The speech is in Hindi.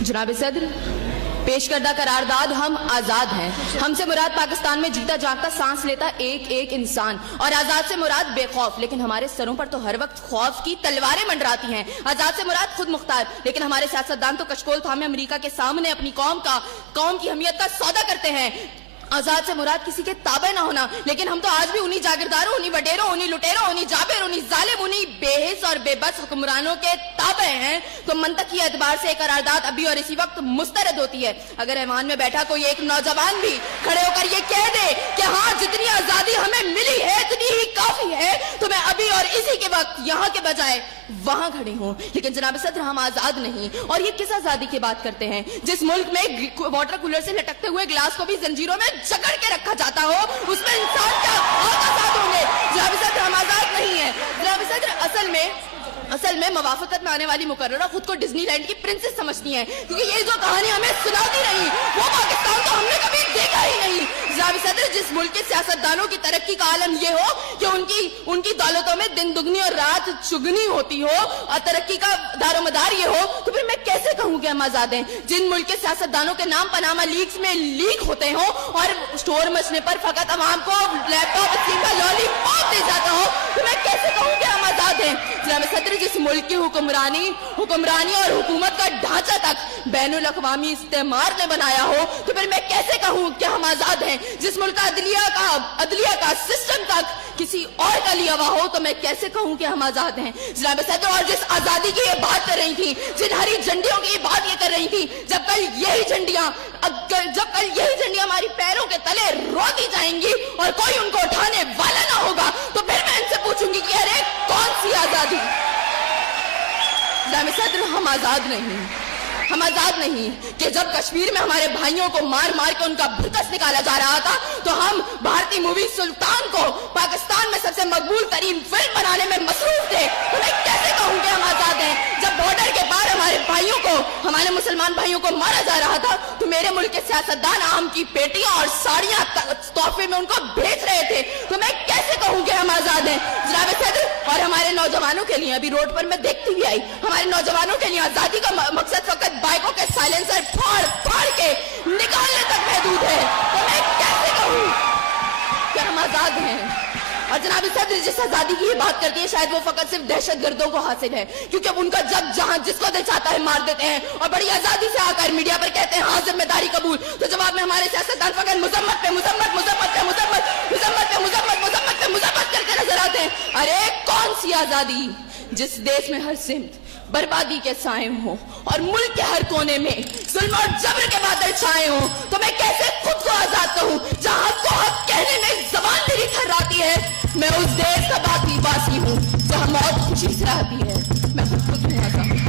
जनाब सदर, पेश करदा करारदाद हम आजाद हैं। हमसे मुराद पाकिस्तान में जीता जागता सांस लेता एक एक इंसान, और आजाद से मुराद बेखौफ, लेकिन हमारे सरों पर तो हर वक्त खौफ की तलवारें मंडराती हैं। आजाद से मुराद खुद मुख्तार, लेकिन हमारे सियासतदान तो कशकोल थामे अमेरिका के सामने अपनी कौम की अहमियत का सौदा करते हैं। आजाद से मुराद किसी के ताबे ना होना, लेकिन हम तो आज भी उन्हीं जागीरदारों, उन्हीं वडेरों, उन्हीं लुटेरों, उन्हीं जाबिर, उन्हीं जालिम, उन्हीं बेहिस और बेबस हुक्मरानों के ताबे हैं। तो मंतकी एतबार से करारदाद अभी और इसी वक्त मुस्तरद होती है। अगर ऐवान में बैठा कोई एक नौजवान भी खड़े होकर ये कह दे कि हाँ, जितनी आजादी हमें मिली है इतनी ही काफी है, तो मैं अभी और इसी के वक्त यहाँ के बजाय वहां खड़ी हूं। लेकिन जनाब सदर, हम आजाद नहीं। और ये किस आजादी की बात करते हैं जिस मुल्क में वाटर कूलर से लटकते हुए गिलास को भी जंजीरों में जकड़ के रखा जाता हो, उसमें इंसान क्या आजाद होंगे? जनाब सदर, हम आजाद नहीं है। जनाब सदर, असल में मवाफकत में आने वाली मुकर्ररा खुद को डिज्नीलैंड की प्रिंसेस समझती हैं, क्योंकि ये जो कहानी हमें सुनाती रही वो पाकिस्तान तो हमने कभी देखा ही नहीं। जनाब सदर, जिस मुल्क के सियासतदानों की तरक्की का आलम ये हो कि उनकी दौलतों में दिन दुगनी और रात चुगनी होती हो और तरक्की का दारोमदार ये हो, तो फिर मैं कैसे कहूँ कि हम आजाद हैं? जिन मुल्क के सियासतदानों के नाम पनामा लीक्स में लीक होते हो और स्टोर मचने पर फकत अवाम को लैपटॉप स्कीम का लॉलीपॉप दे जाता हो, तो मैं कैसे कहूँ कि हम आजाद हैं? जनाब सदर, जिस मुल्क की हुक्मरानी और हुकूमत का ढांचा तक बैनुल अक़वामी इस्तेमार ने बनाया हो, तो फिर मैं कैसे कहूँ कि हम आजाद हैं? जिस मुल्क का अदलिया का सिस्टम तक किसी और का लिया हुआ हो, तो मैं कैसे कहूँ कि हम आजाद हैं? जनाब सदर, और जिस आजादी की ये बात कर रही थी, जिन हरी झंडियों की ये बात ये कर रही थी, जब कल यही झंडियां हमारी पैरों के तले रोती जाएंगी और कोई उनको उठाने वाला ना होगा, तो फिर मैं इनसे पूछूंगी कि अरे कौन सी आजादी? जनाब सदर, हम आजाद नहीं कि जब कश्मीर में हमारे भाइयों को मार मार के उनका भुतस निकाला जा रहा था, तो हम भारतीय मूवी सुल्तान को पाकिस्तान में सबसे मकबूल तरीन फिल्म बनाने में मसरूफ थे। तो मैं कैसे कहूँ कि हम आजाद हैं? जब बॉर्डर के पार हमारे मुसलमान भाइयों को मारा जा रहा था, तो मेरे मुल्क के सियासतदान आम की पेटियां और साड़ियां तोहफे में उनको भेज रहे थे। तो मैं कैसे कहूँ कि हम आजाद हैं? जनाब सदर, और हमारे नौजवानों के लिए, अभी रोड पर मैं देखती भी आई, हमारे नौजवानों के लिए आजादी का मकसद फकत बाइकों के साइलेंसर फाड़ फाड़ के निकालने तक महदूद है। तो मैं कैसे कहूँ कि हम आजाद हैं? और जनाब सदर, जिस आजादी की ये बात करती है, शायद वो फकत सिर्फ दहशतगर्दों को हासिल है, क्योंकि अब उनका जब जहां जिसको दिल चाहता है मार देते हैं और बड़ी आजादी से आकर मीडिया पर कहते हैं हाँ जिम्मेदारी कबूल। तो जवाब में हमारे सियासतदान फकत मुजम्मत करके नजर आते हैं। अरे कौन सी आजादी जिस देश में हर सिमत बर्बादी के साए हो और मुल्क के हर कोने में जुल्म और जबर के बादल छाए हो? तो मैं कैसे खुद को आजाद कहूँ जहाँ हक को हक कहने में जबान मेरी थर्राती है? मैं उस देश का बाकी वासी हूँ जहाँ मौत खुशी से आती है। मैं खुद हूँ आजाद।